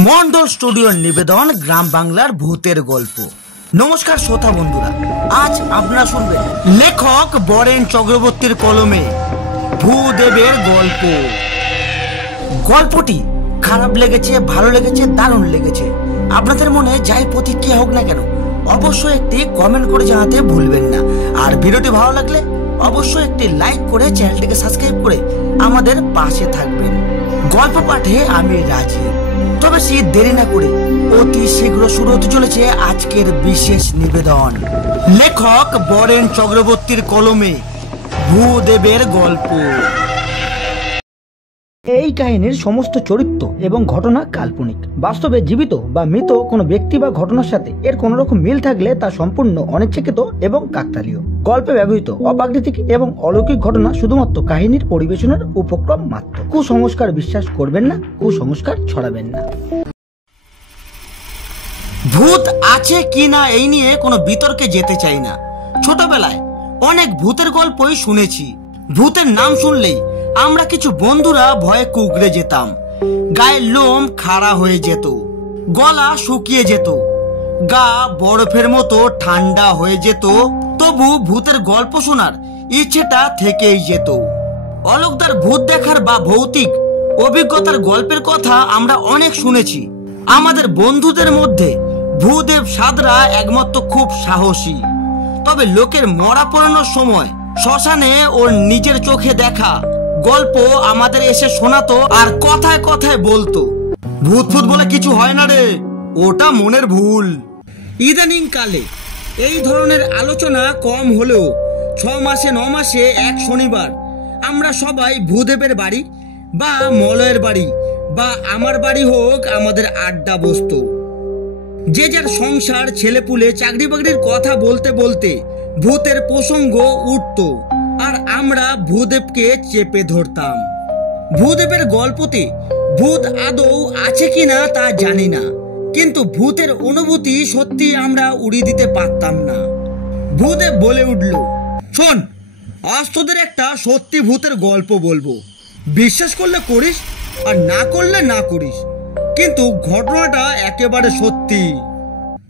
মন্ডল স্টুডিওর নিবেদন গ্রাম বাংলার ভূতের গল্প। নমস্কার শ্রোতা বন্ধুরা, আজ আপনারা শুনবেন লেখক বরেন চক্রবর্তীর কলমে ভূদেবের গল্প। গল্পটি খারাপ লেগেছে, ভালো লেগেছে, দারুণ লেগেছে, আপনাদের মনে যাই প্রতিক্রিয়া হোক না কেন অবশ্যই একটি কমেন্ট করে জানাতে ভুলবেন না। আর ভিডিওটি ভালো লাগলে অবশ্যই একটি লাইক করে চ্যানেলটিকে সাবস্ক্রাইব করে আমাদের পাশে থাকবেন। গল্প পাঠে আমি রাজি, তবে সে দেরি না করে অতি শীঘ্র শুরু হতে চলেছে আজকের বিশেষ নিবেদন। লেখক বরেন চক্রবর্তীর কলমে ভূদেবের গল্প। এই কাহিনীর সমস্ত চরিত্র এবং ঘটনা কাল্পনিক। বাস্তবে জীবিত বা মৃত কোনো ব্যক্তি বা ঘটনার সাথে এর কোন রকম মিল থাকলে তা সম্পূর্ণ অনিচ্ছাকৃত এবং কাকতালীয়। গল্পে ব্যবহৃত অপ্রাকৃতিক এবং অলৌকিক ঘটনা শুধুমাত্র কাহিনীর পরিবেশনের উপক্রম মাত্র। কুসংস্কার বিশ্বাস করবেন না, কুসংস্কার ছড়াবেন না। ভূত আছে কি না এই নিয়ে কোনো বিতর্কে যেতে চাই না। ছোটবেলায় অনেক ভূতের গল্পই শুনেছি। ভূতের নাম শুনলেই আমরা কিছু বন্ধুরা ভয়ে কুঁকড়ে যেতাম, গায়ের লোম খাড়া হয়ে যেত, গলা শুকিয়ে যেত, গা বরফের মতো ঠান্ডা হয়ে যেত। তবু ভূতের গল্প শোনার ইচ্ছেটা থেকেই যেত। অলোকদার ভূত দেখার বা ভৌতিক অভিজ্ঞতার গল্পের কথা আমরা অনেক শুনেছি। আমাদের বন্ধুদের মধ্যে ভূদেব সাদরা একমাত্র খুব সাহসী। তবে লোকের মরা পড়ানোর সময় শ্মশানে ওর নিজের চোখে দেখা গল্প আমাদের এসে শোনাতো আর কথায় কথায় বলতো, ভূত ফুত বলে কিছু হয় না রে, ওটা মনের ভুল। ইদানিং কালে এই ধরনের আলোচনা কম হলেও 6 মাসে 9 মাসে এক শনিবার আমরা সবাই ভূদেবের বাড়ি বা মলয়ের বাড়ি বা আমার বাড়ি হোক আমাদের আড্ডা বসতো। যে যার সংসার, ছেলেপুলে, চাকরি বাকরির কথা বলতে বলতে ভূতের প্রসঙ্গ উঠত আর আমরা ভূদেবকে চেপে ধরতাম। ভূদেবের গল্পতে ভূত আদৌ আছে কিনা তা জানি না, কিন্তু ভূতের অনুভূতি সত্যি আমরা উড়িয়ে দিতে পারতাম না। ভূদেব বলে উঠল, শোন, আজ তোদের একটা সত্যি ভূতের গল্প বলবো। বিশ্বাস করলে করিস আর না করলে না করিস, কিন্তু ঘটনাটা একেবারে সত্যি।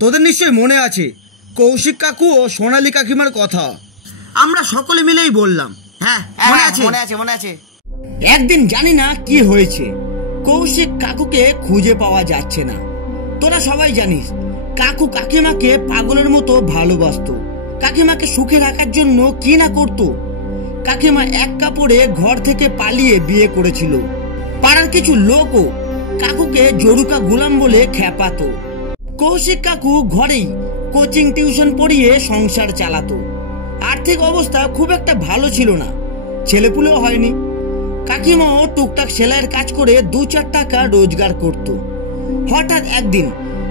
তোদের নিশ্চয়ই মনে আছে কৌশিক কাকু ও সোনালী কাকিমার কথা। আমরা সকলে মিলেই বললাম, হ্যাঁ মনে আছে। একদিন জানি না কি হয়েছে, কৌশিক কাকুকে খুঁজে পাওয়া যাচ্ছে না। তোরা সবাই জানিস কাকু কাকিমাকে পাগলের মতো ভালোবাসতো। কাকিমাকে সুখে রাখার জন্য কি না করতো। কাকিমা এক কাপড়ে ঘর থেকে পালিয়ে বিয়ে করেছিল। পাড়ার কিছু লোকও কাকুকে জরুকা গুলাম বলে খেপাতো। কৌশিক কাকু ঘরেই কোচিং টিউশন পড়িয়ে সংসার চালাতো। আর্থিক অবস্থা খুব একটা ভালো ছিল না, ছেলেপুলেও হয়নি। কাকিমাও টুকটাক সেলাইয়ের কাজ করে 2-4 টাকা রোজগার করত। হঠাৎ একদিন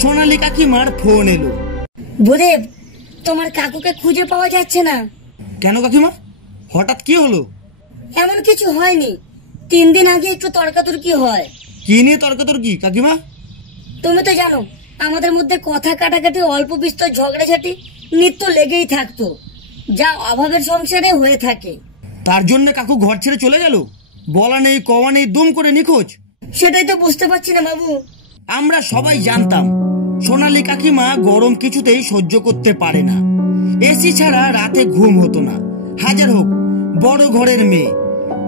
সোনালী কাকিমার ফোন এলো, ভূদেব, তোমার কাকুকে খুঁজে পাওয়া যাচ্ছে না। কেন কাকিমা, হঠাৎ কি হলো? এমন কিছু হয়নি, 3 দিন আগে একটু তর্কাতর্কি হয়। কি নিয়ে তর্কাতর্কি কাকিমা? তুমি তো জানো আমাদের মধ্যে কথা কাটাকাটি, অল্প বিস্তর ঝগড়াঝাটি নিত্য লেগেই থাকতো, যা অভাবের সংসারে হয়ে থাকে। তার জন্য কাকু ঘর ছেড়ে চলে গেল? বলা নেই কওয়া নেই, দুম করে নিখোঁজ। সেটাই তো বুঝতে পারছি না বাবু। আমরা সবাই জানতাম সোনালী কাকিমা গরম কিছুতেই সহ্য করতে পারে না। এসি ছাড়া রাতে ঘুম হতো না। হাজার হোক বড় ঘরের মেয়ে।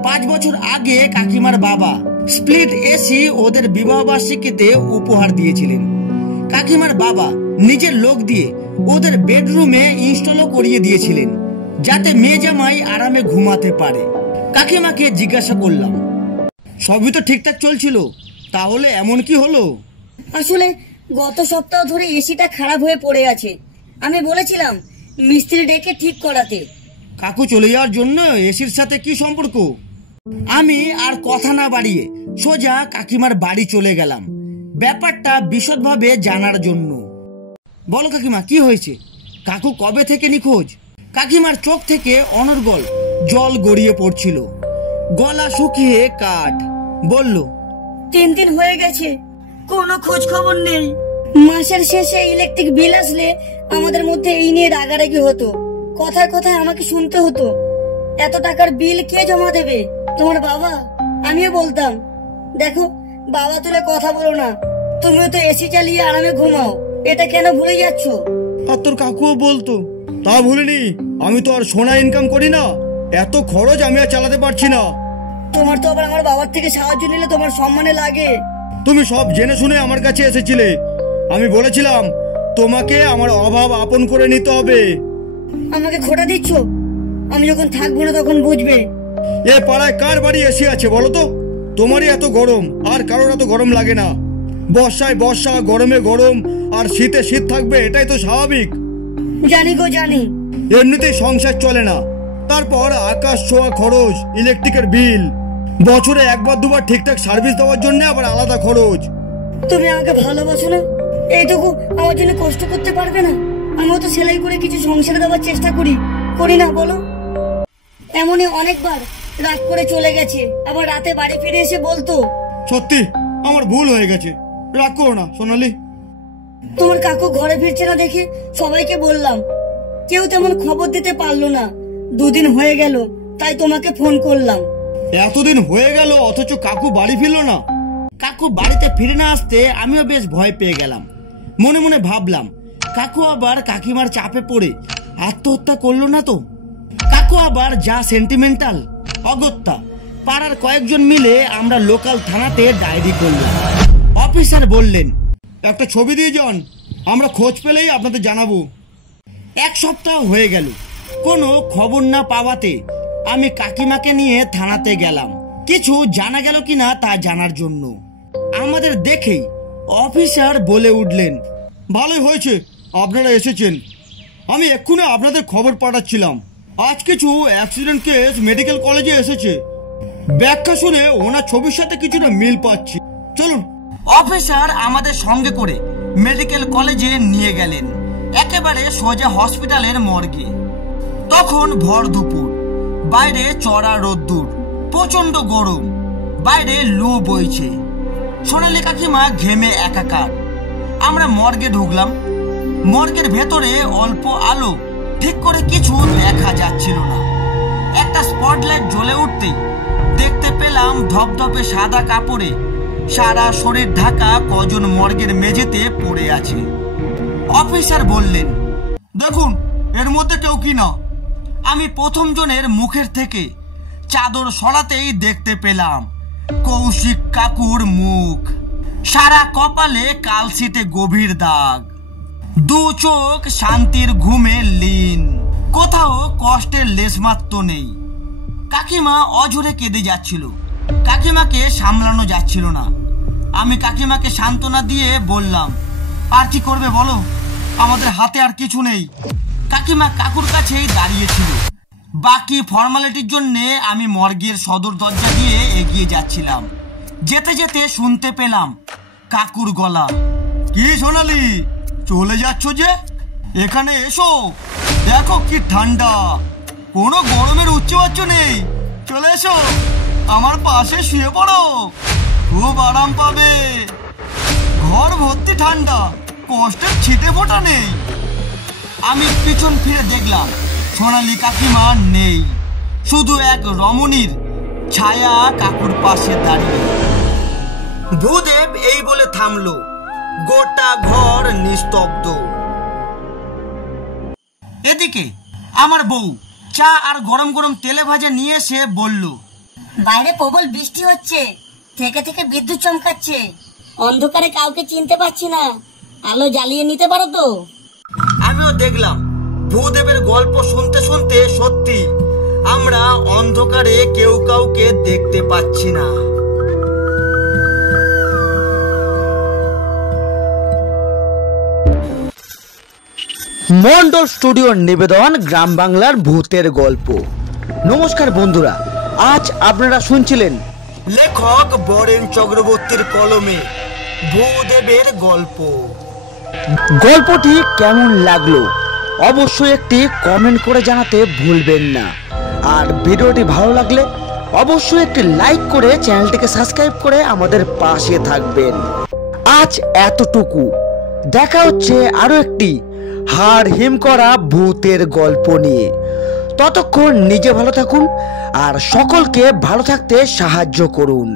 5 বছর আগে কাকিমার বাবা স্প্লিট এসি ওদের বিবাহ বার্ষিকীতে উপহার দিয়েছিলেন। কাকিমার বাবা নিজের লোক দিয়ে ওদের বেডরুমে ইনস্টলও করিয়ে দিয়েছিলেন, যাতে মেয়ে জামাই আরামে ঘুমাতে পারে। কাকিমাকে জিজ্ঞাসা করলাম, সবই তো ঠিকঠাক চলছিল, তাহলে এমন কি হলো? আসলে গত সপ্তাহ ধরে এসিটা খারাপ হয়ে পড়ে আছে। আমি বলেছিলাম মিস্ত্রি ডেকে ঠিক করাতে। কাকু চলে যাওয়ার জন্য এসির সাথে কি সম্পর্ক? আমি আর কথা না বাড়িয়ে সোজা কাকিমার বাড়ি চলে গেলাম ব্যাপারটা বিশদভাবে জানার জন্য। বলো কাকিমা, কি হয়েছে? কাকু কবে থেকে নিখোঁজ? কাকিমার চোখ থেকে অনর্গল জল গড়িয়ে পড়ছিল, গলা শুকিয়ে কাঠ। বলল, 3 দিন হয়ে গেছে, কোনো খোঁজ খবর নেই। মাসের শেষে ইলেকট্রিক বিল আসলে আমাদের মধ্যে এই নিয়ে রাগারাগি হতো। কথায় কথায় আমাকে শুনতে হতো, এত টাকার বিল কে জমা দেবে? তোমার বাবা? আমিও বলতাম, দেখো বাবা তুলে কথা বলো না, তুমিও তো এসি চালিয়ে আরামে ঘুমাও, এটা কেন ভুলে যাচ্ছ? আর তোর কাকুও বলতো। তা ভুলিনি, আমি তো আর সোনা ইনকাম করি না, এত খরচ আমি আর চালাতে পারছি না। তোমার তো আবার আমার বাবার থেকে সাহায্য নিলে তোমার সম্মানে লাগে। তুমি সব জেনে শুনে আমার কাছে এসেছিলে। আমি বলেছিলাম তোমাকে আমার অভাব আপন করে নিতে হবে। আমাকে খোটা দিচ্ছ? আমি যখন থাকবো না তখন বুঝবে। এ পাড়ায় কার বাড়ি এসি আছে বলো তো? তোমারই এত গরম, আর কারোর এত গরম লাগে না। বর্ষায় বর্ষা, গরমে গরম, আর শীতে শীত থাকবে, এটাই তো স্বাভাবিক। জানি গো জানি। এমনিতেই সংসার চলে না, তারপর আকাশ ছোঁয়া খরচ, ইলেকট্রিকের বিল, বছরে একবার দুবার ঠিকঠাক সার্ভিস দেওয়ার জন্য আবার আলাদা খরচ। তুমি আমাকে ভালোবাসো না? এইটুকু আমার জন্য কষ্ট করতে পারবে না? আমিও তো সেলাই করে কিছু সংসারে দেওয়ার চেষ্টা করি না বলো? এমনই অনেকবার রাত করে চলে গেছে, আবার রাতে বাড়ি ফিরে এসে বলতো। সত্যি আমার ভুল হয়ে গেছে, রাগ করো না সোনালি। তোমার কাকু ঘরে ফিরছে না দেখে সবাইকে বললাম, কেউ তেমন খবর দিতে পারলো না। 2 দিন হয়ে গেল, তাই তোমাকে ফোন করলাম। এতদিন হয়ে গেল অথচ কাকু বাড়ি ফিরলো না। কাকু বাড়িতে ফিরে না আসতে আমিও বেশ ভয় পেয়ে গেলাম। মনে মনে ভাবলাম, কাকু আবার কাকিমার চাপে পড়ে আত্মহত্যা করলো না তো? কাকু আবার যা সেন্টিমেন্টাল, অগত্যা। পাড়ার কয়েকজন মিলে আমরা লোকাল থানাতে ডায়েরি করলাম। অফিসার বললেন, একটা ছবি দিয়ে যান, আমরা খোঁজ পেলেই আপনাদের জানাবো। 1 সপ্তাহ হয়ে গেল, কোনো খবর না পাওয়াতে আমি কাকিমাকে নিয়ে থানাতে গেলাম কিছু জানা গেল কিনা তা জানার জন্য। আমাদের দেখেই অফিসার বলে উঠলেন, ভালোই হয়েছে আপনারা এসেছেন। আমি এক্ষুনি আপনাদের খবর পাঠাচ্ছিলাম। আজ কিছু অ্যাক্সিডেন্ট কেস মেডিকেল কলেজে এসেছে। ব্যাখ্যা শুনে ওনার ছবির সাথে কিছুটা মিল পাচ্ছি। চলুন। অফিসার আমাদের সঙ্গে করে মেডিকেল কলেজে নিয়ে গেলেন, একেবারে সোজা হসপিটালের মর্গে। তখন ভর দুপুর, বাইরে চড়া রোদ্দুর, প্রচন্ড গরম, বাইরে লু বইছে। সোনালি কাকিমা ঘেমে একাকার। আমরা মর্গে ঢুকলাম। মর্গের ভেতরে অল্প আলো, ঠিক করে কিছু দেখা যাচ্ছিল না। একটা স্পটলাইট জ্বলে উঠতেই দেখতে পেলাম ধপধপে সাদা কাপড়ে সারা শরীর ঢাকা কজন মর্গের মেঝেতে পড়ে আছে। অফিসার বললেন, দেখুন এর মধ্যে কেউ কি না। আমি প্রথম জনের মুখের থেকে চাদর সরাতেই দেখতে পেলাম কৌশিক কাকুর মুখ। সারা কপালে কালশিটে গভীর দাগ, 2 চোখ শান্তির ঘুমে লীন, কোথাও কষ্টের লেশমাত্র নেই। কাকিমা অঝরে কেঁদে যাচ্ছিল, কাকিমাকে সামলানো যাচ্ছিল না। আমি কাকিমাকে সান্ত্বনা দিয়ে বললাম, আর কি করবে বলো, আমাদের হাতে আর কিছু নেই। কাকিমা কাকুর কাছেই দাঁড়িয়েছিল। বাকি ফর্মালিটির জন্য আমি মর্গের সদর দরজা দিয়ে এগিয়ে যাচ্ছিলাম। যেতে যেতে শুনতে পেলাম কাকুর গলা, কি সোনালি, চলে যাচ্ছ যে? এখানে এসো, দেখো কি ঠান্ডা, কোনো গরমের উচ্চবাচ্য নেই। চলে এসো, আমার পাশে শুয়ে পড়ো, খুব আরাম পাবে। ঘর ভর্তি ঠান্ডা, কষ্টের ছিটে ফোঁটা নেই। আমি পিছন ফিরে দেখলাম সোনালি কাকিমা নেই, শুধু এক রমণীর ছায়া কাকুর পাশে দাঁড়িয়ে। ভূদেব এই বলে থামলো। গোটা ঘর নিস্তব্ধ। এদিকে আমার বউ চা আর গরম গরম তেলে ভাজা নিয়ে এসে বলল, বাইরে প্রবল বৃষ্টি হচ্ছে, থেকে থেকে বিদ্যুৎ চমকাচ্ছে। অন্ধকারে কাউকে চিনতে পারছি না, আলো জ্বালিয়ে নিতে পারো তো? আমিও দেখলাম ভূদেবের গল্প শুনতে শুনতে সত্যি আমরা অন্ধকারে কেউ কাউকে দেখতে পাচ্ছি না। মন্ডল স্টুডিওর নিবেদন গ্রাম বাংলার ভূতের গল্প। নমস্কার বন্ধুরা, আজ আপনারা শুনছিলেন লেখক বরেন চক্রবর্তীর কলমে ভূদেবের গল্প। গল্পটি কেমন লাগলো অবশ্যই একটি কমেন্ট করে জানাতে ভুলবেন না। আর ভিডিওটি ভালো লাগলে অবশ্যই একটি লাইক করে চ্যানেলটিকে সাবস্ক্রাইব করে আমাদের পাশে থাকবেন। আজ এতটুকু, দেখা হচ্ছে আরো একটি হাড় হিম করা ভূতের গল্প নিয়ে। ততক্ষণ নিজে ভালো থাকুন আর সকলকে ভালো থাকতে সাহায্য করুন।